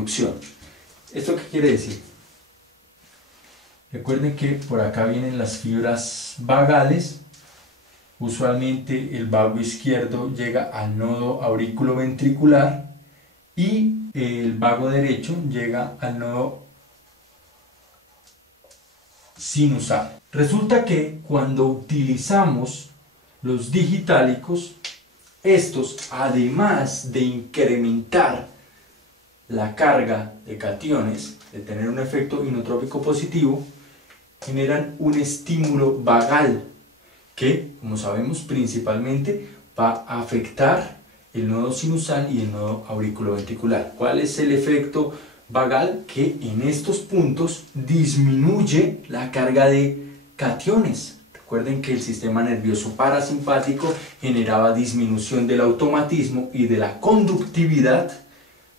conducción. ¿Esto qué quiere decir? Recuerden que por acá vienen las fibras vagales. Usualmente el vago izquierdo llega al nodo auriculoventricular y el vago derecho llega al nodo sinusal. Resulta que cuando utilizamos los digitálicos, estos, además de incrementar la carga de cationes, de tener un efecto inotrópico positivo, generan un estímulo vagal que, como sabemos, principalmente va a afectar el nodo sinusal y el nodo auriculoventricular. ¿Cuál es el efecto vagal? Que en estos puntos disminuye la carga de cationes. Recuerden que el sistema nervioso parasimpático generaba disminución del automatismo y de la conductividad.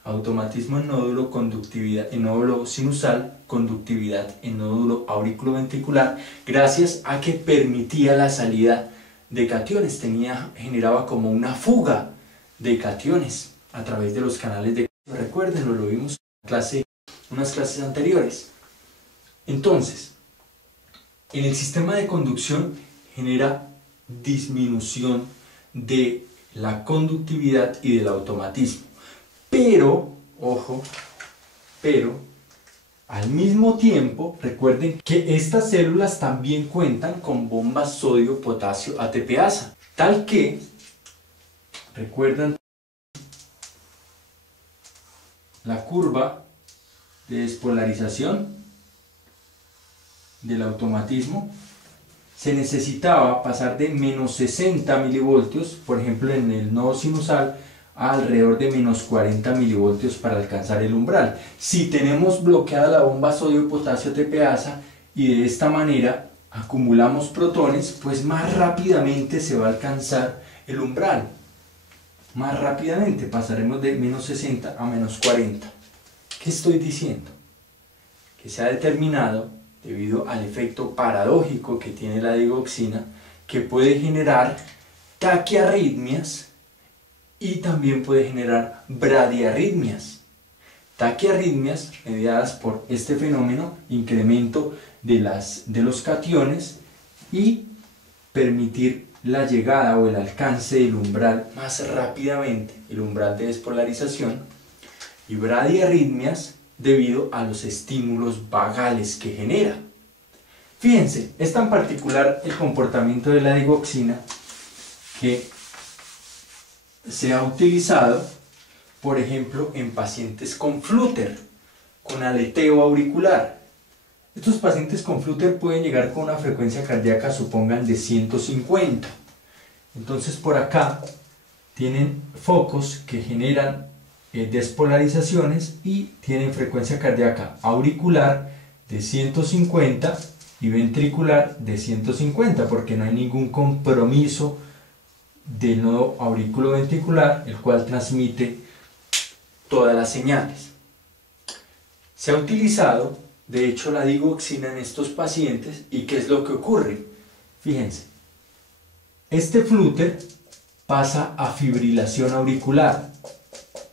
Automatismo en nódulo, conductividad en nódulo sinusal, conductividad en nódulo auriculoventricular, gracias a que permitía la salida de cationes, generaba como una fuga de cationes a través de los canales de calcio. Recuerden, lo vimos en unas clases anteriores. Entonces, en el sistema de conducción genera disminución de la conductividad y del automatismo. Pero, ojo, al mismo tiempo, recuerden que estas células también cuentan con bombas sodio-potasio ATPasa, tal que, recuerdan la curva de despolarización del automatismo, se necesitaba pasar de menos 60 milivoltios, por ejemplo en el nodo sinusal, a alrededor de menos 40 milivoltios para alcanzar el umbral. Si tenemos bloqueada la bomba sodio-potasio ATPasa y de esta manera acumulamos protones, pues más rápidamente se va a alcanzar el umbral. Más rápidamente pasaremos de menos 60 a menos 40. ¿Qué estoy diciendo? Que se ha determinado, debido al efecto paradójico que tiene la digoxina, que puede generar taquiarritmias y también puede generar bradiarritmias. Taquiarritmias mediadas por este fenómeno, incremento de los cationes, y permitir la llegada o el alcance del umbral más rápidamente, el umbral de despolarización, y bradiarritmias debido a los estímulos vagales que genera. Fíjense, es tan particular el comportamiento de la digoxina que se ha utilizado, por ejemplo, en pacientes con flúter, con aleteo auricular. Estos pacientes con flúter pueden llegar con una frecuencia cardíaca, supongan, de 150. Entonces por acá tienen focos que generan despolarizaciones y tienen frecuencia cardíaca auricular de 150 y ventricular de 150, porque no hay ningún compromiso del nodo auriculoventricular, el cual transmite todas las señales. Se ha utilizado, de hecho, la digoxina en estos pacientes. ¿Y qué es lo que ocurre? Fíjense, este flúter pasa a fibrilación auricular,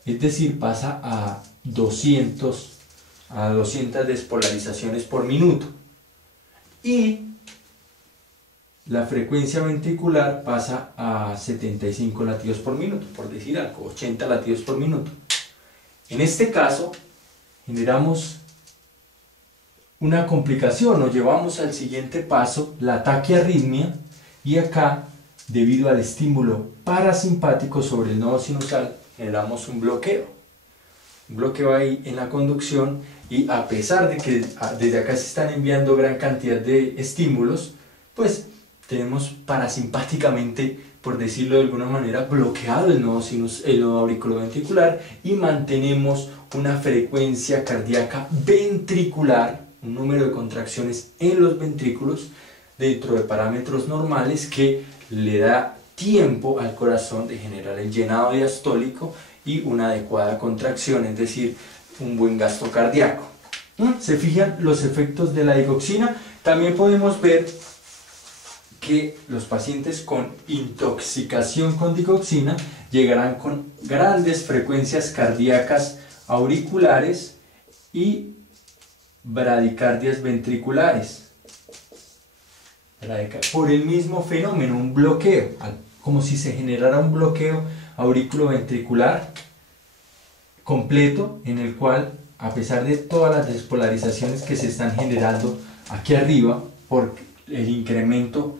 es decir, pasa a 200 despolarizaciones por minuto, y la frecuencia ventricular pasa a 75 latidos por minuto, por decir algo, 80 latidos por minuto. En este caso, generamos una complicación, nos llevamos al siguiente paso, la taquiarritmia, y acá, debido al estímulo parasimpático sobre el nodo sinusal, generamos un bloqueo ahí en la conducción, y a pesar de que desde acá se están enviando gran cantidad de estímulos, pues tenemos parasimpáticamente, por decirlo de alguna manera, bloqueado el nodo auriculoventricular, y mantenemos una frecuencia cardíaca ventricular, un número de contracciones en los ventrículos dentro de parámetros normales, que le da tiempo al corazón de generar el llenado diastólico y una adecuada contracción, es decir, un buen gasto cardíaco. ¿Se fijan los efectos de la digoxina? También podemos ver que los pacientes con intoxicación con digoxina llegarán con grandes frecuencias cardíacas auriculares y bradicardias ventriculares. Por el mismo fenómeno, un bloqueo, como si se generara un bloqueo auriculoventricular completo, en el cual, a pesar de todas las despolarizaciones que se están generando aquí arriba por el incremento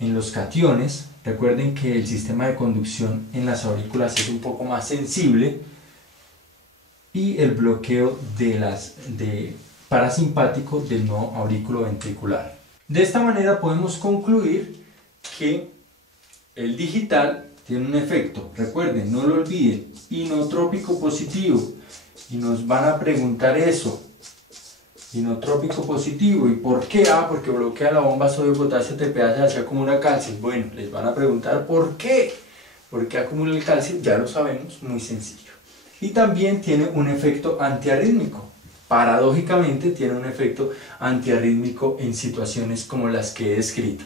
en los cationes, recuerden que el sistema de conducción en las aurículas es un poco más sensible, y el bloqueo parasimpático del nodo auriculoventricular. De esta manera podemos concluir que el digital tiene un efecto, recuerden, no lo olviden, inotrópico positivo, y nos van a preguntar eso, inotrópico positivo, ¿y por qué? Porque bloquea la bomba sodio-potasio TPA, se acumula calcio. Bueno, les van a preguntar ¿por qué? ¿Por qué acumula el calcio? Ya lo sabemos, muy sencillo. Y también tiene un efecto antiarrítmico. Paradójicamente tiene un efecto antiarrítmico en situaciones como las que he descrito.